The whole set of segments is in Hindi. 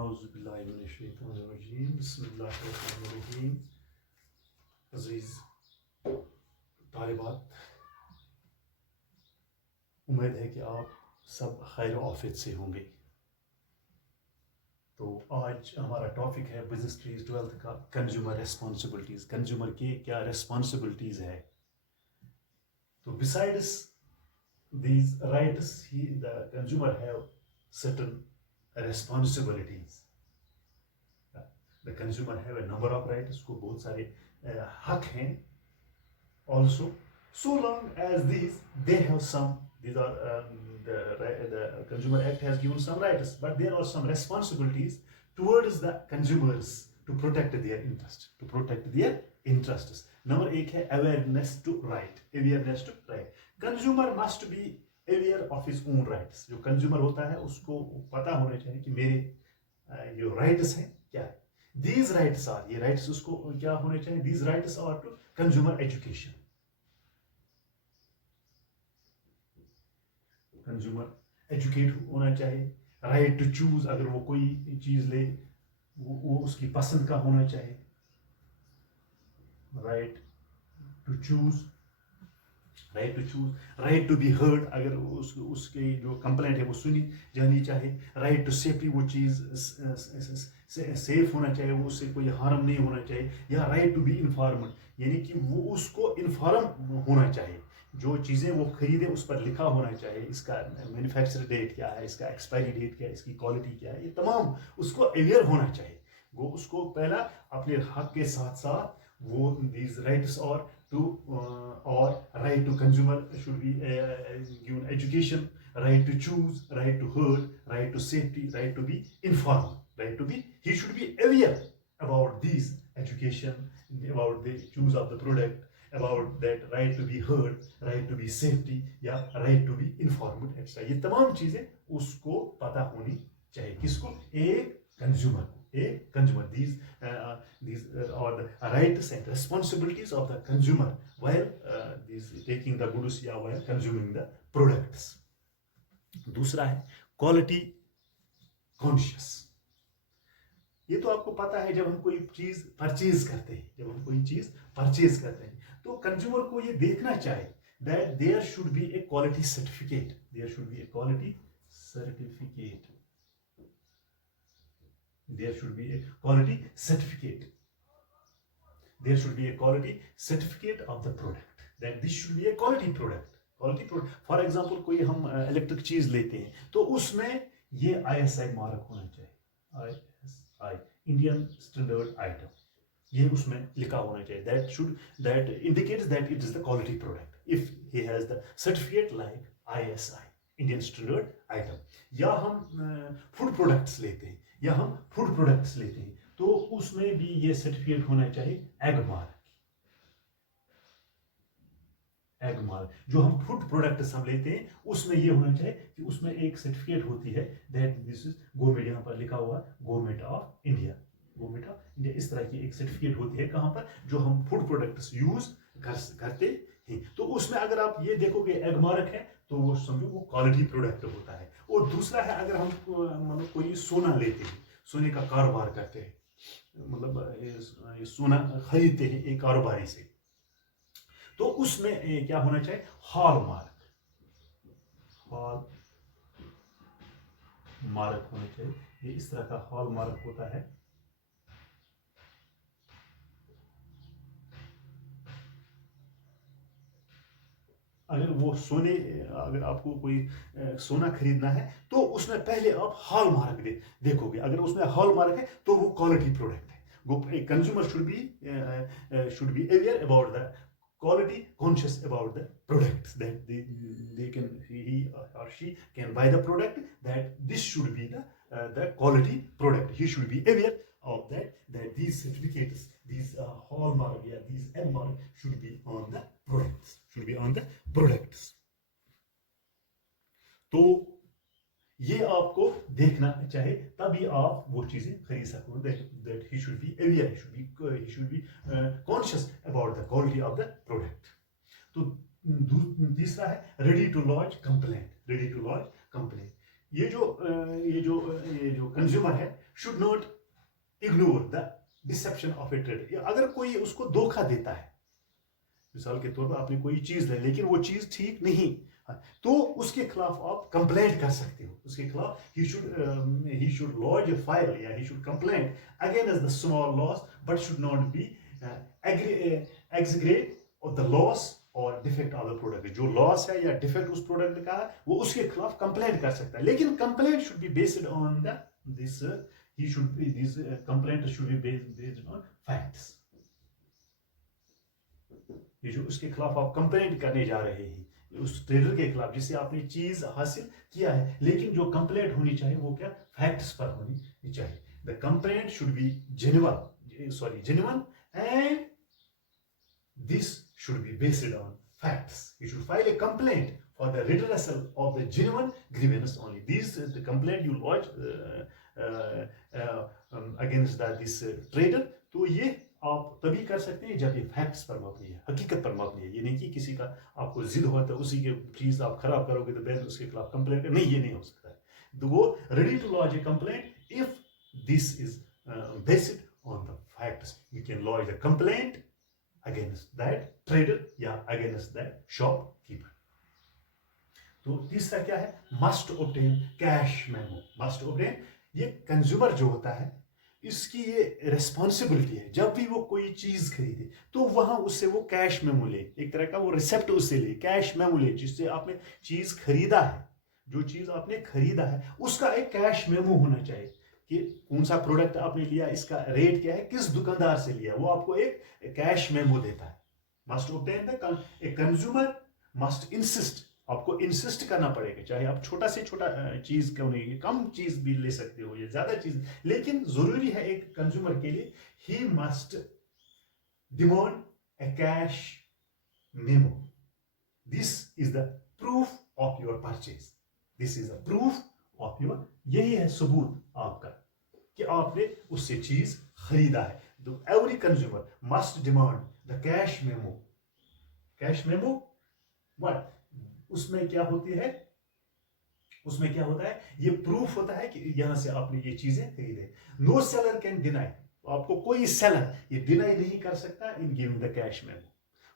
औज़ुबिल्लाहिमिनश्शैतानिर्रजीम बिस्मिल्लाहिर्रहमानिर्रहीम। अज़ीज़ तालिबात, उम्मीद है कि आप सब खैर आफियत से होंगे। तो आज हमारा टॉपिक है बिजनेस ट्रीज 12th का कंज्यूमर रिस्पॉन्सिबिलिटीज़। कंज्यूमर के क्या रिस्पॉन्सिबिलिटीज़ है। तो besides these rights the consumer have certain responsibilities. The consumer have a number of rights, उसको बहुत सारे हक हैं. Also, so long as they have some, these are the Consumer Act has given some rights, but there are some responsibilities towards the consumers to protect their interest, to protect their interests. Number एक है awareness to right, awareness to right. Consumer must be aware of his own rights. जो consumer होता है उसको पता होना चाहिए कि मेरे जो rights हैं क्या है. These rights are, ये rights उसको क्या होने चाहिए. These rights are to consumer education. Consumer educate होना चाहिए. Right to choose, अगर वो कोई चीज ले वो उसकी पसंद का होना चाहिए. Right to choose, right to choose, right to be heard, अगर उसके जो कंप्लेंट है वो सुनी जानी चाहिए. Right to safety, वो चीज़ सेफ होना चाहिए, वो उससे कोई हार्म नहीं होना चाहिए. या right to be informed, यानी कि वो उसको इन्फॉर्म होना चाहिए. जो चीज़ें वो खरीदे उस पर लिखा होना चाहिए, इसका मैन्युफैक्चर डेट क्या है, इसका एक्सपायरी डेट क्या है, इसकी क्वालिटी क्या है, ये तमाम उसको अवेयर होना चाहिए. वो उसको पहला अपने हक के साथ साथ वो these rights are to or right to consumer should be given education, right to choose, right to heard, right to safety, right to be informed, right to be, he should be aware about these education, about the choose of the product, about that right to be heard, right to be safety, या right to be informed, etc. ये तमाम चीजें उसको पता होनी चाहिए. किसको? एक कंज्यूमर को. A consumer. These are the rights and responsibilities of the consumer while taking the goods या while consuming the products. दूसरा है quality conscious. ये तो आपको पता है, जब हम कोई चीज परचेज करते हैं, तो कंज्यूमर को ये देखना चाहिए that there should be a quality certificate. There should be a quality certificate. There should be a quality certificate. There should be a quality certificate of the product. That this should be a quality product. Quality product. For example, कोई हम इलेक्ट्रिक चीज लेते हैं तो उसमें ये ISI मार्क होना चाहिए. ISI, Indian Standard Item. ये उसमें लिखा होना चाहिए. That indicates that it is the quality product. If he has the certificate like ISI, Indian Standard Item. या हम फूड प्रोडक्ट्स लेते हैं, तो उसमें भी ये सर्टिफिकेट होना चाहिए एग मार्क. जो हम फूड प्रोडक्ट्स हम लेते हैं उसमें ये होना चाहिए कि उसमें एक सर्टिफिकेट होती है दैट दिस इज गवर्नमेंट, यहाँ पर लिखा हुआ गवर्नमेंट ऑफ इंडिया. इस तरह की एक सर्टिफिकेट होती है कहाँ पर, जो हम फूड प्रोडक्ट्स यूज करते हैं. तो उसमें अगर आप ये देखोगे एग मार्क है तो वो समझो वो क्वालिटी प्रोडक्ट होता है. और दूसरा है, अगर हम मतलब कोई सोना लेते हैं, सोने का कारोबार करते हैं, मतलब सोना खरीदते हैं एक कारोबारी से, तो उसमें क्या होना चाहिए, हॉल मार्क होना चाहिए. ये इस तरह का हॉल मार्क होता है. अगर वो सोने, अगर आपको कोई सोना खरीदना है तो उसमें पहले आप हॉल मार्क देखोगे. अगर उसमें हॉल मार्क है तो वो क्वालिटी प्रोडक्ट है. A consumer should be aware about the quality conscious about the products, that they can, he or she can buy the product, that this should be the quality product. He should be aware of that these certificates, these hallmark, these M mark should be on the products. तो ये आपको देखना चाहिए, तभी आप वो चीजें खरीद सको. That he should be aware, he should be conscious about the quality of the product. तो तीसरा है ready to lodge complaint. ये जो कंज्यूमर है should not ignore the deception of a trade. अगर कोई उसको धोखा देता है, मिसाल के तौर पर आपने कोई चीज ली लेकिन वो चीज ठीक नहीं, तो उसके खिलाफ आप कंप्लेंट कर सकते हो। उसके खिलाफ he should lodge a file या he should complain against the small loss but should not be exaggerate of the loss और डिफेक्ट ऑफ द प्रोडक्ट। जो लॉस है या डिफेक्ट उस प्रोडक्ट का है वो उसके खिलाफ कंप्लेंट कर सकता है, लेकिन complaint should be based on the this he should be this complaint should be based on facts। ये जो उसके खिलाफ आप कंप्लेंट करने जा रहे हैं उस ट्रेडर के खिलाफ जिससे आपने चीज हासिल किया है, लेकिन जो कंप्लेंट होनी चाहिए वो क्या, फैक्ट्स पर होनी चाहिए। The complaint should be genuine and this should be based on facts। You should file a complaint for the redressal of the genuine grievance only। The complaint you lodge against this trader, तो ये आप तभी कर सकते हैं जब ये फैक्ट्स पर मबनी है, हकीकत पर मबनी है। ये नहीं कि किसी का आपको जिद हो तो उसी के चीज आप खराब करोगे तो बैंक उसके खिलाफ कंप्लेंट कर, नहीं, ये नहीं हो सकता है। तो वो ready to lodge a complaint if this is based on the facts. You can lodge the complaint against that trader या अगेंस्ट दैट शॉपकीपर। तो तीसरा क्या है, must obtain cash memo. Must obtain, ये कंज्यूमर जो होता है इसकी ये रिस्पॉन्सिबिलिटी है, जब भी वो कोई चीज खरीदे तो वहां उससे वो कैश मेमो ले, एक तरह का वो रिसेप्ट उससे ले, कैश मेमो ले, जिससे आपने चीज खरीदा है, जो चीज आपने खरीदा है उसका एक कैश मेमो होना चाहिए कि कौन सा प्रोडक्ट आपने लिया, इसका रेट क्या है, किस दुकानदार से लिया, वो आपको एक कैश मेमो देता है। Must obtain the a consumer must insist, आपको इंसिस्ट करना पड़ेगा, चाहे आप छोटा से छोटा चीज क्यों नहीं, कम चीज भी ले सकते हो या ज्यादा चीज, लेकिन जरूरी है एक कंज्यूमर के लिए he must demand A cash memo. This is the proof of your purchase. This is the proof of your, यही है सबूत आपका कि आपने उससे चीज खरीदा है। तो every consumer must demand the cash memo. Cash memo what, उसमें क्या होती है, उसमें क्या होता है, ये प्रूफ होता है कि यहां से आपने ये चीजें खरीदे। नो सेलर कैन डिनाई, आपको कोई सेलर ये डिनाई नहीं कर सकता in giving the cash memo.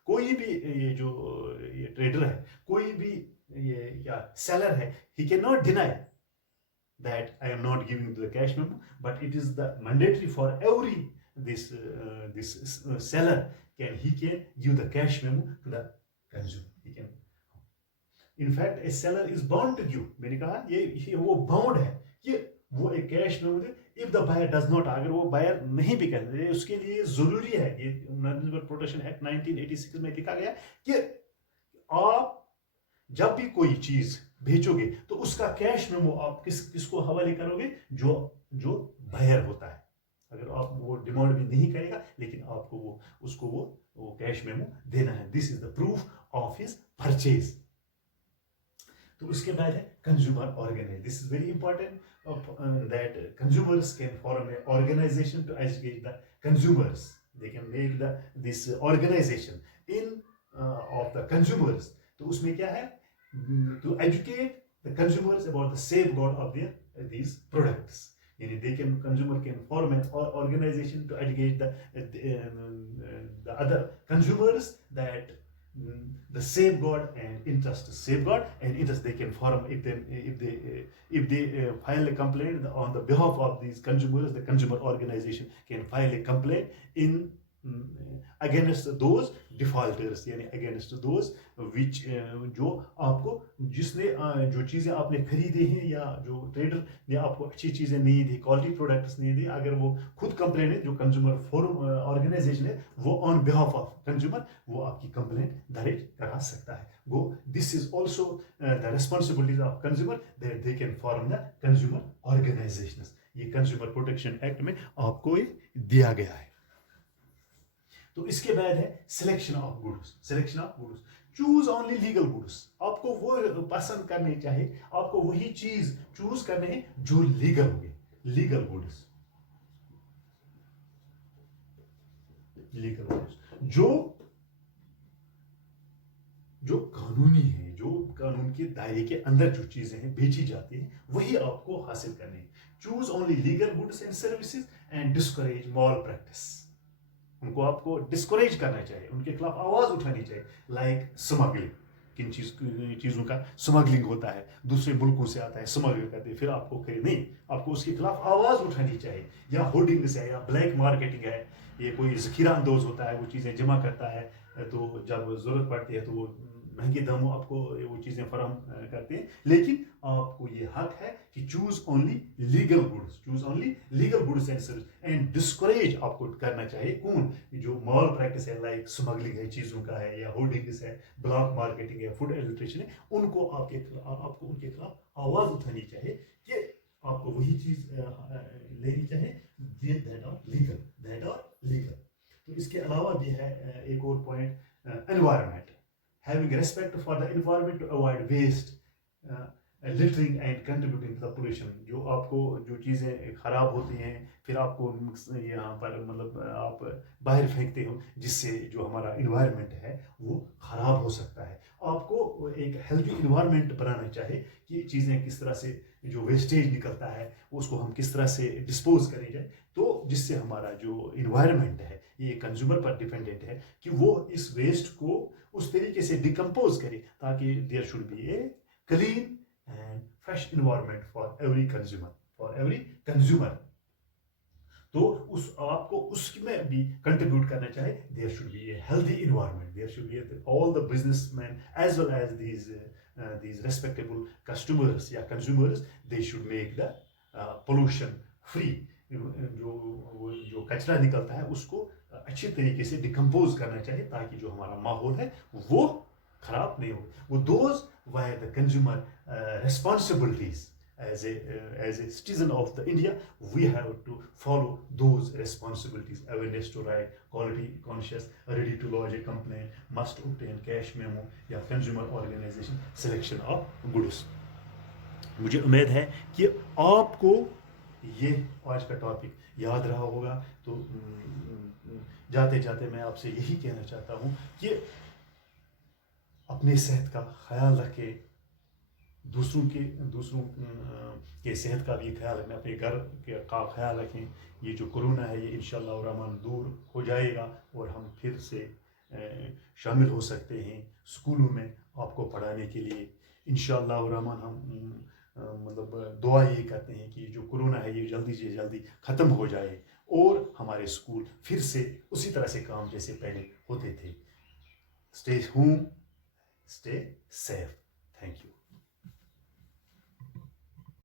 कोई भी ये ट्रेडर है, कोई भी ये क्या सेलर है, he can not deny that I am not giving the cash memo, but it is the mandatory for every this seller can give the cash memo to the consumer। He can, in fact a seller is bound to give। मैंने कहा ये वो बाउंड है कि वो एक कैश मेमो दे। If the buyer does not, अगर वो बायर नहीं भी कहते, उसके लिए जरूरी है, ये कन्ज्यूमर प्रोटेक्शन एक्ट 1986 में लिखा गया कि आप जब भी कोई चीज भेजोगे तो उसका कैश मेमो आप किसको हवाले करोगे, जो बायर होता है। अगर आप वो डिमांड भी नहीं करेगा लेकिन आपको उसको वो कैश मेमो देना है। This is the proof of his purchase. तो उसके बाद है consumer organise. This is very important that consumers can form a organisation to educate the consumers. They can make this organisation in of the consumers. तो उसमें क्या है, to educate the consumers about the safeguard of these products। Yani consumer can form an organization to educate the other consumers that the safeguard and interest, they can form if they file a complaint on the behalf of these consumers, the consumer organization can file a complaint in against those defaulters, यानी against those which जो आपको जिसने जो चीज़ें आपने खरीदी हैं या जो ट्रेडर ने आपको अच्छी चीज़ें नहीं दी, क्वालिटी प्रोडक्ट्स नहीं दी, अगर वो खुद कंप्लेन है, जो कंज्यूमर फोरम ऑर्गेनाइजेशन है वो ऑन बिहाफ ऑफ कंज्यूमर वो आपकी कंप्लेंट दर्ज करा सकता है। वो this is also the responsibilities of consumer that they can form the consumer organisations. ये कंज्यूमर प्रोटेक्शन एक्ट में आपको ये दिया गया है। तो इसके बाद है selection of goods. Selection of goods, choose only legal goods. आपको वो पसंद करने चाहिए, आपको वही चीज चूज करने हैं जो लीगल होंगे। लीगल गुड्स, लीगल गुड्स जो जो कानूनी है, जो कानून के दायरे के अंदर जो चीज़ें हैं बेची जाती हैं, वही आपको हासिल करनी है। Choose only legal goods and services and discourage moral practice. उनको आपको डिस्करेज करना चाहिए, उनके खिलाफ आवाज उठानी चाहिए। लाइक स्मगलिंग, किन चीज़ों का स्मगलिंग होता है, दूसरे मुल्कों से आता है, स्मगल करते हैं, फिर आपको खरीद नहीं, आपको उसके खिलाफ आवाज़ उठानी चाहिए। या होर्डिंग्स है, या ब्लैक मार्केटिंग है, ये कोई जखीरा अंदोज होता है, वो चीज़ें जमा करता है, तो जब ज़रूरत पड़ती है तो वो महंगे दामों आपको वो चीज़ें फराहम करते हैं। लेकिन आपको ये हक है कि choose only legal goods, choose only legal goods and service and discourage आपको करना चाहिए। कौन? जो मॉरल प्रैक्टिस है, लाइक स्मगलिंग है चीज़ों का है, या होर्डिंग्स है, ब्लॉक मार्केटिंग है, फूड एडल्ट्रेशन है, उनको आपको उनके खिलाफ आवाज़ उठानी चाहिए कि आपको वही चीज़ लेनी चाहिए दैट आर लीगल। तो इसके अलावा भी है एक और point, environment, having respect for the environment to avoid waste, littering and contributing to the pollution। जो आपको जो चीज़ें खराब होती हैं, फिर आपको यहाँ पर मतलब आप बाहर फेंकते हो, जिससे जो हमारा इन्वायरमेंट है वो खराब हो सकता है। आपको एक हेल्दी इन्वायरमेंट बनाना चाहिए कि चीज़ें किस तरह से, जो वेस्टेज निकलता है उसको हम किस तरह से डिस्पोज करें जाए, तो जिससे हमारा जो इन्वायरमेंट है, ये कंज्यूमर पर डिपेंडेंट है कि वो इस वेस्ट को उस तरीके से डिकम्पोज करे, ताकि there should be a clean and fresh environment for every consumer. तो उस आपको उसमें भी कंट्रीब्यूट करना चाहिए। There should be a healthy environment, there should be all the businessman as well as these respectable customers या consumers, they should make the pollution free। जो कचरा निकलता है उसको अच्छे तरीके से डिकम्पोज करना चाहिए, ताकि जो हमारा माहौल है वो खराब नहीं हो। वो those were the consumer responsibilities। As a citizen of the India, we have to follow those responsibilities. Awareness to right, quality conscious, ready to lodge a complaint, must obtain cash memo या consumer organization selection of goods। मुझे उम्मीद है कि आपको ये आज का टॉपिक याद रहा होगा। तो जाते जाते मैं आपसे यही कहना चाहता हूँ कि अपनी सेहत का ख्याल रखें, दूसरों के सेहत का भी ख्याल रखें, अपने घर का ख्याल रखें। ये जो कोरोना है ये इंशाअल्लाह रहमान दूर हो जाएगा और हम फिर से शामिल हो सकते हैं स्कूलों में आपको पढ़ाने के लिए। इंशाअल्लाह रहमान हम मतलब दुआ ये करते हैं कि जो कोरोना है ये जल्दी से जल्दी ख़त्म हो जाए और हमारे स्कूल फिर से उसी तरह से काम जैसे पहले होते थे। Stay home, stay safe. Thank you.